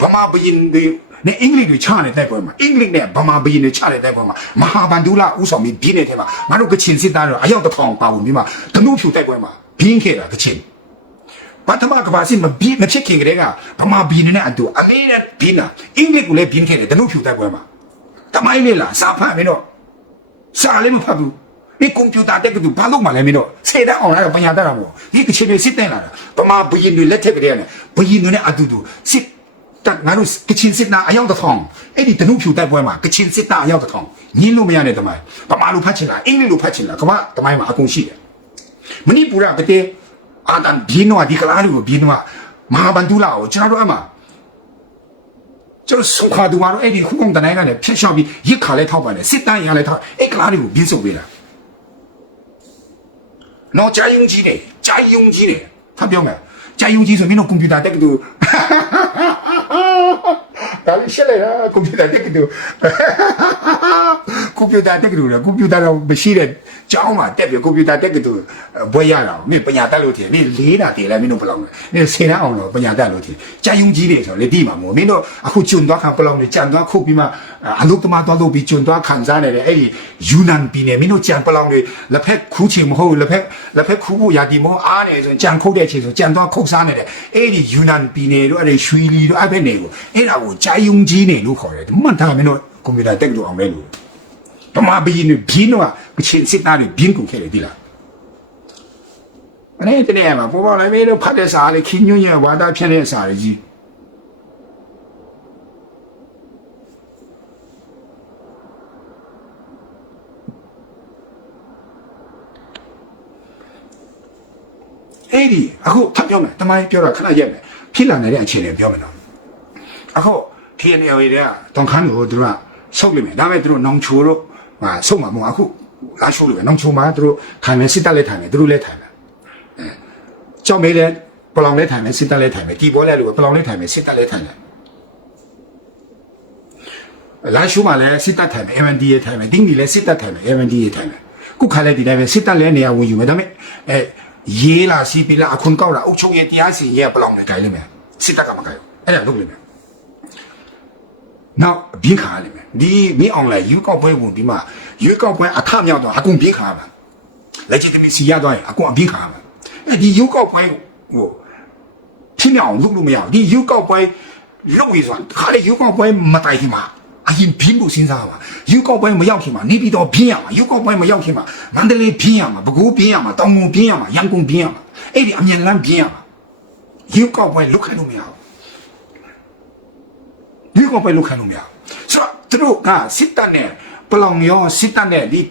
ဗမာပြည်တွေနဲ့အင်္ဂလိပ်တွေချတဲ့တိုက်ပွဲမှာအင်္ဂလိပ်နဲ့ဗမာပြည်တွေချတဲ့တိုက်ပွဲမှာမဟာဗန္ဓုလဥဆောင်ပြီးပြင်းနေတဲ့မှာငါတို့ကချင်စစ်သားတွေအယောက်တစ်ထောင်ပါဝင်ပြီးမှတနုဖြူတိုက်ပွဲမှာပြင်းခဲ့တာကချင် ပထမကဘာစီမဘီမဖြစ်ခင်ကလေးကဗမာဘီနဲ့အတူအမေနဲ့ဘီနာအင်္ဂလိပ်ကိုလည်းဘင်းခဲ့တယ်ဒနုဖြူတိုက်ပွဲမှာကတမိုင်းလေးလားစာဖတ်မင်းတို့စာလည်းမဖတ်ဘူးဒီကွန်ပျူတာတက်ကတူဘာလို့မှလဲမင်းတို့စေတန်းအောင်လာပညာတတ်တာပေါ့ဒီကချင်တွေစစ်တဲ့လာတာပမာဘယင်းတွေလက်ထက်ကလေးနဲ့ဘယင်းတွေနဲ့အတူတူစစ်တက်ငါတို့ကချင်စစ်နာအယောက်တစ်ထောင်အဲ့ဒီတနုဖြူတိုက်ပွဲမှာကချင်စစ်နာအယောက်တစ်ထောင်ညင်းလို့မရတဲ့တမိုင်းပမာလိုဖတ်ချင်လားအင်္ဂလိပ်လိုဖတ်ချင်လားကမ္ဘာတမိုင်းမှာအကုန်ရှိတယ်မဏိပူရကတဲ့ အာတန်ဘင်းနွားဒီကလာလူကိုဘင်းနွားမဟာဗန္ဒူလာကိုကျွန်တော်တို့အမှကျွန်တော်ဆုံးခါတူမှာတော့အဲ့ဒီခုကုန်းတနိုင်ကလည်းဖျက်ရှောက်ပြီးရစ်ခါလဲထောက်ပါလေစစ်တမ်းရလဲထောက်အဲ့ကလားတွေကိုပြင်းစုပ်ပေးတာနော်ကြာယုံကြီးနေကြာယုံကြီးနေဖတ်ပြောမယ်ကြာယုံကြီးဆိုမင်းတို့ကွန်ပျူတာတက်ကတူဒါလေးရှက်လိုက်တာကွန်ပျူတာတက်ကတူ ကွန်ပျူတာတက်ကတူလေကွန်ပျူတာတော့မရှိတဲ့ကျောင်းမှာတက်ပြီးကွန်ပျူတာတက်ကတူဘွဲရတာမင်းပညာတတ်လို့ထင်မင်းလေးတာတည်လဲမင်းတို့ဘယ်လောက်လဲမင်းဆယ်တန်းအောင်လို့ပညာတတ်လို့ထင်ကြာယုံကြီးနေဆိုလေဒီမှာမို့မင်းတို့အခုကျွန်းသွားခံဘယ်လောက်လဲကြံသွားခုတ်ပြီးမှအလုတ်တမသွားလို့ပြီးကျွန်းသွားခံစားနေတယ်အဲ့ဒီယူနန်ပြည်နယ်မင်းတို့ကြံဘယ်လောက်လဲလက်ဖက်ခူးချင်မဟုတ်လက်ဖက်လက်ဖက်ခူးဖို့ရာဒီမဟုတ်အားနေဆိုကြံခုတ်တဲ့ချိန်ဆိုကြံသွားခုတ်စားနေတယ်အဲ့ဒီယူနန်ပြည်နယ်တို့အဲ့ဒီရွှေလီတို့အဲ့ဘက်နေကိုအဲ့ဒါကိုကြာယုံကြီးနေလို့ခေါ်တယ်မှတ်ထားမင်းတို့ကွန်ပျူတာတက်လို့အောင်လဲလို့ ပမာဘီနဘင်းတော့ကချင်စစ်သားတွေဘင်းကုန်ခဲ့တယ်ဒီလားအဲ့ဒီတနေ့မှာပေါ်ပေါ်လိုက်မေးတော့ဖတ်တဲ့စာလေးခင်းညွန့်ရဝါဒဖြစ်တဲ့စာတွေကြီးအဲ့ဒီအခုထပ်ပြောမယ်တမိုင်းပြောတာခဏရက်မယ်ဖြစ်လာနေတဲ့အခြေအနေပြောမယ်နော်အခု TNL တွေကတောင်ခန်းကိုသူတို့ကဆုတ်လိမ့်မယ်ဒါပေမဲ့သူတို့နောင်ချိုတို့ ဟာဆုတ်မှာမဟုတ်အခုလာရှိုးလိမ့်မယ်နောင်ချိုမှာသူတို့ထိုင်မယ်စစ်တပ်လည်းထိုင်မယ်သူတို့လည်းထိုင်မယ်အဲကြောက်မေးလည်းပလောင်လည်းထိုင်မယ်စစ်တပ်လည်းထိုင်မယ်ဒီဘောလည်းလို့ပလောင်လည်းထိုင်မယ်စစ်တပ်လည်းထိုင်မယ်လာရှိုးမှာလည်းစစ်တပ်ထိုင်မယ် MNDA ထိုင်မယ်တင်းဒီလည်းစစ်တပ်ထိုင်မယ် MNDA ထိုင်မယ်ခုခါလည်းဒီတိုင်းပဲစစ်တပ်လည်းနေရာဝင်ယူမယ်ဒါပေမဲ့အဲရေးလာစီပီလာအခုကောက်လာအုတ်ချုပ်ရဲ့တရားစီရဲ့ပလောင်လည်းကြိုင်လိမ့်မယ်စစ်တပ်ကမကြိုင်ဘူးအဲ့ဒါလုပ်လိမ့်မယ် နောက်ဘင်းခါရလိမ့်မယ်ဒီမင်းအောင်လိုက်ယူကောက်ပွဲဝင်ပြီးမှယူကောက်ပွဲအထမြောက်တော့အကုန်ဘင်းခါရမှာလက်ချစ်တမီစီရသွားရင်အကုန်အဘင်းခါရမှာအဲဒီယူကောက်ပွဲဟိုဖြစ်မြောက်အောင်လုပ်လို့မရဘူးဒီယူကောက်ပွဲလုပ်ပြီးဆိုတာခါလေယူကောက်ပွဲမတိုင်ခင်မှာအရင်ဘင်းကိုစဉ်းစားပါယူကောက်ပွဲမရောက်ခင်မှာနေပြီးတော့ဘင်းရမှာယူကောက်ပွဲမရောက်ခင်မှာမန္တလေးဘင်းရမှာပဲခူးဘင်းရမှာတောင်ကုန်ဘင်းရမှာရန်ကုန်ဘင်းရမှာအဲ့ဒီအမြင်လန်းဘင်းရမှာယူကောက်ပွဲလုတ်ခိုင်းလို့မရဘူး ဒီကောပဲလောက်ခံလို့မရဘူးဆိုတော့သူတို့ကစစ်တပ်နဲ့ပလောင်ရောစစ်တပ်နဲ့ဒီ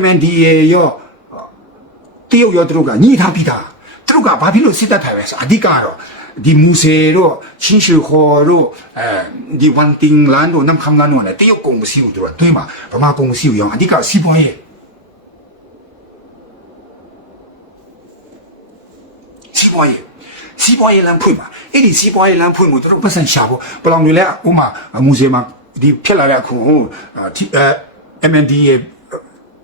MNDA ရောတရုတ်ရောသူတို့ကညှိထားပြီးသားသူတို့ကဘာဖြစ်လို့စစ်တပ်ထိုင်လဲဆိုအဓိကတော့ဒီမူဆေတို့ချင်းရှူခေါ်တို့အဲဒီဝန်တင်လန်တို့နမ်ခမ်လန်တို့နဲ့တရုတ်ကုန်စီကိုသူတို့ကတွင်းမှာဗမာကုန်စီကိုရောအဓိကစီးပွားရေးစီးပွားရေး စီးပွားရေးလမ်းဖွင့်ပါအဲ့ဒီစီးပွားရေးလမ်းဖွင့်ကိုတို့ပတ်စံရှာဖို့ပလောင်တွေလည်းဥမာမူစေမှာဒီဖြစ်လာတဲ့အခုဟိုအဲ MND ရဲ့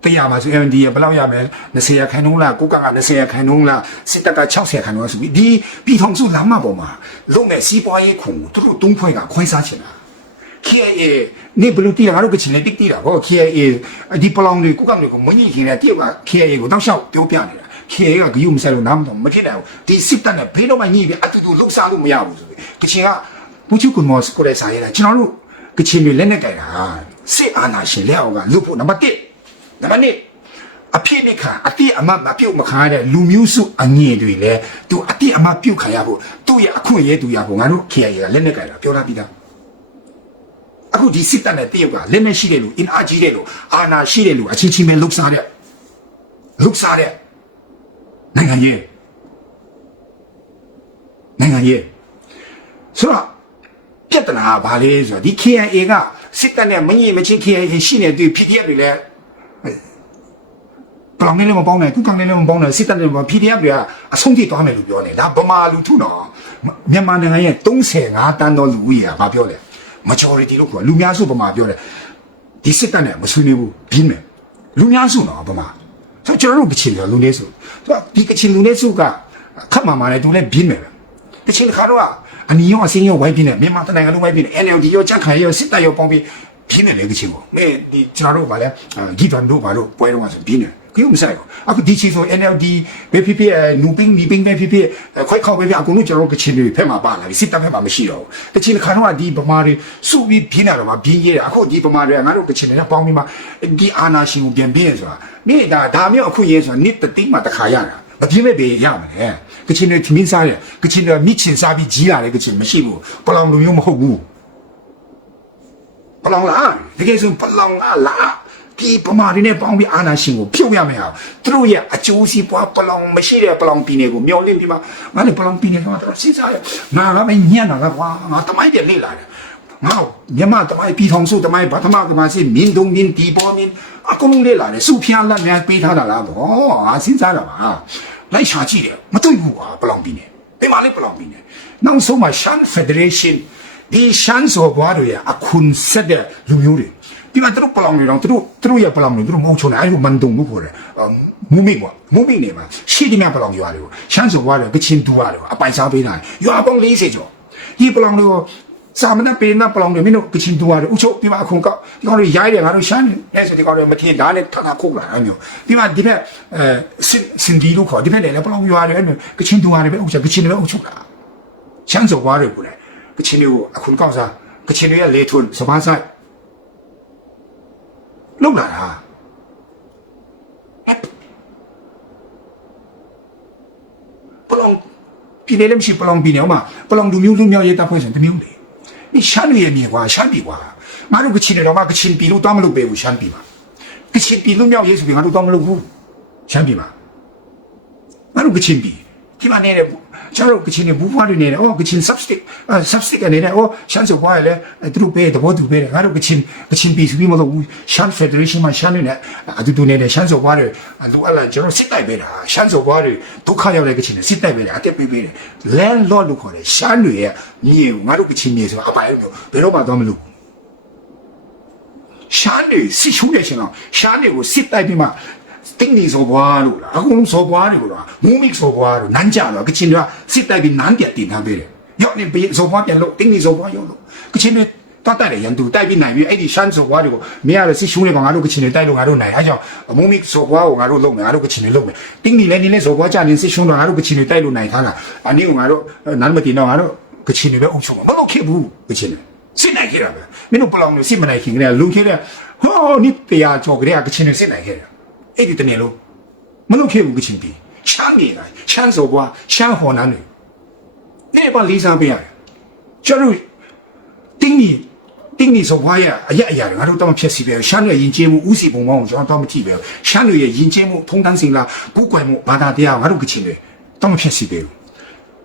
တရားမှာဆို MND ရဲ့ဘယ်လောက်ရမလဲ20ရာခိုင်နှုန်းလားကိုကက20ရာခိုင်နှုန်းလားစစ်တပ်က60ရာခိုင်နှုန်းဆိုပြီးဒီပြည်ထောင်စုလမ်းမပေါ်မှာလုံမဲ့စီးပွားရေးခုံကိုတို့တုံးဖွဲ့ကခွဲစားချင်တာ KIA နေဘလို့တီးတာငါတို့ကချင်နေတိတ်တီးတာဗော KIA ဒီပလောင်တွေကိုကံတွေကိုမညှိခင်တဲ့တရုတ်က KIA ကိုတောက်လျှောက်ပြောပြနေတာ KIA ကဂယုမဆက်လို့နားမတော့မဖြစ်နိုင်ဘူးဒီစစ်တပ်နဲ့ဘယ်တော့မှညှိပြီးအတူတူလှုပ်ရှားလို့မရဘူးဆိုပြီးကချင်ကပူချူကွန်မော့ကိုလည်းစာရတာကျွန်တော်တို့ကချင်တွေလက်နဲ့ကြိုင်တာစစ်အာဏာရှင်လက်အောက်ကလွတ်ဖို့နံပါတ်1နံပါတ်2အဖြစ်အခံအတိအမမပြုတ်မခံရတဲ့လူမျိုးစုအငြင်းတွေလည်းသူအတိအမပြုတ်ခံရဖို့သူ့ရဲ့အခွင့်အရေးသူရဖို့ငါတို့ KIA ကလက်နဲ့ကြိုင်တာပြောထားပြီးသားအခုဒီစစ်တပ်နဲ့တရုတ်ကလက်နဲ့ရှိတဲ့လူအင်အားကြီးတဲ့လူအာဏာရှိတဲ့လူအချင်းချင်းပဲလှုပ်ရှားတဲ့လှုပ်ရှားတဲ့ နိုင်ငံရေးနိုင်ငံရေးဆိုတော့ပြဿနာကဘာလဲဆိုတော့ဒီ KIA ကစစ်တပ်နဲ့မငြိမချင်း KIA ရှိနေတဲ့ဖြစ်ဖြစ်တွေလည်းပလောင်နဲ့လည်းမပေါင်းနဲ့ကုကောင်နဲ့လည်းမပေါင်းနဲ့စစ်တပ်နဲ့မ PDF တွေကအဆုံးထိသွားမယ်လို့ပြောနေဒါဗမာလူထုနော်မြန်မာနိုင်ငံရဲ့35တန်းသောလူဦးရေကဘာပြောလဲ majority လို့ခေါ်လူများစုပမာပြောတယ်ဒီစစ်တပ်နဲ့မဆွေးနွေးဘူးဘင်းမယ်လူများစုနော်ပမာ ဆိုတော့ကျွန်တော်တို့ကချင်တယ်လူနည်းစုဆိုတော့ဒီကချင်လူနည်းစုကခတ်မှမှလည်းသူလည်းဘင်းမယ်ပဲကချင်ခါတော့အနီရောအစင်းရောဝိုင်းပြင်းတယ်မြန်မာတိုင်းကလုံးဝိုင်းပြင်းတယ် NLD ရောကြက်ခံရောစစ်တပ်ရောပေါင်းပြီးဘင်းတယ်လေကချင်ကိုမဲဒီကျွန်တော်တို့ကလည်းဂီတန်တို့ဘာလို့ပွဲတော့ဆိုဘင်းတယ် ကိမဆိုင်ဘူးအခုဒီချီဆို NLD ပဲဖြစ်ဖြစ်နူပင်းနီပင်းပဲဖြစ်ဖြစ်ခွိုက်ခေါက်ပဲဖြစ်အကုန်လုံးကျွန်တော်ကချင်တွေဖက်မှာပါလာပြီစစ်တပ်ဖက်မှာမရှိတော့ဘူးတချင်ခါတော့ဒီဗမာတွေစုပြီးပြင်းလာတော့မှပြင်းရဲအခုဒီဗမာတွေကငါတို့ကချင်တွေနဲ့ပေါင်းပြီးမှဒီအာနာရှင်ကိုပြန်ပြင်းဆိုတာမိဒါဒါမျိုးအခုရဲဆိုတာနစ်တတိမှတခါရတာမပြင်းမဲ့ပေရမှာလေကချင်တွေသမင်းစားတယ်ကချင်တွေမြစ်ချင်စားပြီးကြီးလာတယ်ကချင်မရှိဘူးပလောင်လူမျိုးမဟုတ်ဘူးပလောင်လားတကယ်ဆိုပလောင်လားလား ဒီပမာတွေနဲ့ပေါင်းပြီးအာနာရှင်ကိုပြုတ်ရမယ်ဟာသူတို့ရဲ့အကျိုးစီးပွားပလောင်မရှိတဲ့ပလောင်ပြည်နယ်ကိုမျောလင့်ပြီးမှငါလည်းပလောင်ပြည်နယ်ကတော့စဉ်းစားရငါကမညံ့တာကကွာငါတမိုင်းတယ်လေ့လာတယ်ငါမြန်မာတမိုင်းပြည်ထောင်စုတမိုင်းဗထမကမစီမင်းတုံမင်းဒီပေါ်မင်းအကုန်လုံးလေ့လာတယ်စုဖျားလက်များပေးထားတာလားဗောငါစဉ်းစားတာပါလိုက်ရှာကြည့်တယ်မတွေ့ဘူးကွာပလောင်ပြည်နယ်ဒီမှာလည်းပလောင်ပြည်နယ်နောက်ဆုံးမှာရှမ်းဖက်ဒရေးရှင်းဒီရှမ်းစော်ဘွားတွေရအခုန်ဆက်တဲ့လူမျိုးတွေ ဒီမှာသူတို့ပလောင်တွေတော့သူတို့သူတို့ရပလောင်တွေသူတို့မဟုတ်ချုံတယ်အဲ့လိုမန်တုံဘူးခေါ်တယ်မူမိကွာမူမိနေမှာရှိဒီမြပလောင်ရွာတွေကိုရှမ်းစော်ဘွားတွေကချင်းတူရတယ်အပိုင်စားပေးတာရွာပေါင်း40ကျော်ဒီပလောင်တွေကိုစာမနဲ့ပေးနာပလောင်တွေမင်းတို့ကချင်းတူရတယ်ဥချုပ်ဒီမှာအခုန်ကောက်ဒီကောင်တွေရိုက်တယ်ငါတို့ရှမ်းနေဆိုဒီကောင်တွေမထင်ဒါနဲ့ထထခုတ်လာအဲ့မျိုးဒီမှာဒီဘက်အဲစင်စင်ဒီလို့ခေါ်ဒီဘက်လည်းပလောင်ရွာတွေအဲ့မျိုးကချင်းတူရတယ်ပဲဥချုပ်ကချင်းတွေပဲဥချုပ်လာရှမ်းစော်ဘွားတွေကိုလည်းကချင်တွေကိုအခုကောက်စားကချင်တွေကလေထွန်းစပားဆိုင် လုံလာတာပလောင်ပြည်နယ်လည်းမရှိပလောင်ပြည်နယ်မှာပလောင်လူမျိုးလူမျိုးရေးတပ်ဖွဲ့ဆိုတမျိုးလေဒီရှမ်းပြည်ရဲ့မြေကွာရှမ်းပြည်ကွာငါတို့ကချင်တွေတော့မှကချင်ပြည်လို့တောင်းမလို့ပဲဘူးရှမ်းပြည်မှာကချင်ပြည်လူမျိုးရေးဆိုပြီးငါတို့တောင်းမလို့ဘူးရှမ်းပြည်မှာငါတို့ကချင်ပြီဒီမှာနေတယ် ကျွန်တော်တို့ကချင်နေဘူးဖွားတွေနေတယ်အော်ကချင် substick substick ကနေတယ်အော်ရှမ်းစပွားရလေသူတို့ပေးတဘောသူပေးတယ်ငါတို့ကချင်ကချင်ပြီဆိုပြီးမလို့ရှမ်း federation မှာရှမ်းနေတယ်အတူတူနေတယ်ရှမ်းစပွားတွေလိုအပ်လာကျွန်တော်စစ်တိုက်ပေးတာရှမ်းစပွားတွေဒုက္ခရောက်တဲ့ကချင်စစ်တိုက်ပေးတယ်အတက်ပေးပေးတယ် landlord လို့ခေါ်တယ်ရှမ်းတွေရဲ့မြေကိုငါတို့ကချင်မြေဆိုတာအပိုင်လို့ဘယ်တော့မှတော့မလုပ်ဘူးရှားနေစီရှုနေရှင်တော့ရှားနေကိုစစ်တိုက်ပြီးမှ တင်းနေစောဘွားလို့လားအခုလုံးစောဘွားတွေကိုလားမူမစ်စောဘွားလို့နန်းကြတော့ကချင်တွေကစစ်တိုက်ပြီးနန်းပြတင်ထားပေးတယ်ရောက်နေပြီးစောဘွားပြန်လို့တင်းနေစောဘွားရောက်လို့ကချင်တွေတတ်တယ်ရန်သူတိုက်ပြီးနိုင်ပြီးအဲ့ဒီရှမ်းစောဘွားတွေကိုမင်းရစီရှုနေကောင်ငါတို့ကချင်တွေတိုက်လို့ငါတို့နိုင်အဲကြောင့်မူမစ်စောဘွားကိုငါတို့လုံမယ်ငါတို့ကချင်တွေလုံမယ်တင်းနေလည်းနေလည်းစောဘွားကြနေစစ်ရှုတော့ငါတို့ကချင်တွေတိုက်လို့နိုင်ထားတာအနည်းကငါတို့နန်းမတင်တော့ငါတို့ကချင်တွေပဲအုပ်ချုပ်မှာမလုပ်ခဲ့ဘူးကချင်တွေစစ်နိုင်ခဲ့တာပဲမင်းတို့ပလောင်လို့စစ်မနိုင်ခင်ကလေးကလုံခဲ့တဲ့ဟောနိတရားကြော်ကလေးကကချင်နေစစ်နိုင်ခဲ့တယ်အဲ့ဒီတနေ့လုံးမလုပ်ခဲ့ဘူးကချင်ပြည်ချမ်းနေတာချမ်းစော်ဘွားချမ်းဟော်နန်းတွေနေ့ပါလေးစားပေးရတယ်ကျွန်တော်တို့တင်းနီတ င်းနီစော်ဘွားရဲ့အရက်အရာတွေငါတို့တော့မဖြစ်စီပဲရှမ်းရဲ့ယဉ်ကျေးမှုဥစီပုံပေါင်းကိုကျွန်တော်တော့မကြည့်ပဲရှမ်းတွေရဲ့ယဉ်ကျေးမှုထုံတန်းစင်လာကူးကွယ်မှုဘာသာတရားငါတို့ကချင်တွေတော့မဖြစ်စီပဲဘူး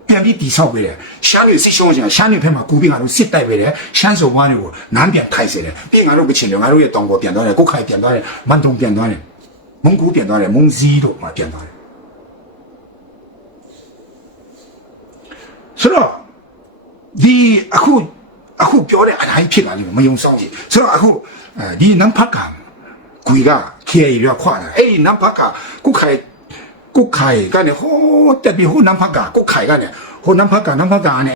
ပြန်ပြီးတိဆောက်ပေးတယ်ရှမ်းတွေစစ်ရှုံးကြရှမ်းတွေဖက်မှာကူပြီးငါတို့စစ်တိုက်ပေးတယ်ရှမ်းစုံဝါးတွေကိုနန်းပြန်ထိုက်စေတယ်ပြီးငါတို့ကချင်တွေငါတို့ရဲ့တောင်ပေါ်ပြန်သွားတယ်ကုတ်ခိုင်ပြန်သွားတယ် မန်တုံပြန်သွားတယ်မုံကူပြန်သွားတယ်မုံစည်းတို့မှပြန်သွားတယ်ဆိုတော့ဒီအခုအခုပြောတဲ့အတိုင်းဖြစ်လာလိမ့်မယ်မယုံဆောင်ကြည့်ဆိုတော့အခုအဲဒီနမ်ဖတ်ကကွေကခေရရခွာတယ်အဲ့ဒီနမ်ဖတ်ကကုတ်ခိုင်ကုတ်ခိုင်ကနေဟိုတက်ပြီးဟိုနမ်ဖတ်ကကုတ်ခိုင်ကနေဟိုနမ်ဖတ်ကနမ်ဖတ်ကနေ